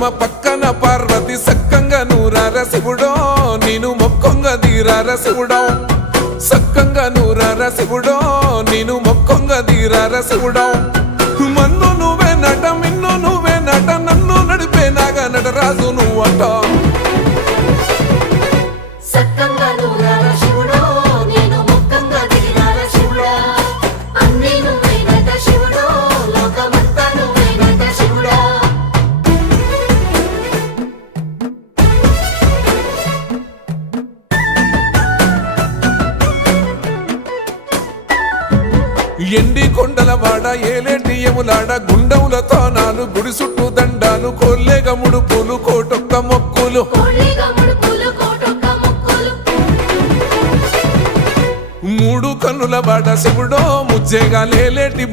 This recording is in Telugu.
పరశురామ పక్కన పార్వతి సక్కంగా నూరార శివుడో నేను మొక్కంగా తీరార శివుడో సక్కంగా నూరార శివుడో నేను మొక్కంగా తీరార శివుడో మన్ను నువ్వే నట మిన్ను నువ్వే నట నన్ను నడిపే నాగా నటరాజు నువ్వట ఎండి కొండల వాడ ఏలేటి యములాడ గుండములతో నాలు గుడి చుట్టూ దండాలు కోల్లేగ ముడుపులు కోటొక్క మొక్కులు మూడు కన్నుల వాడ శివుడో ముజ్జేగా లేలేటి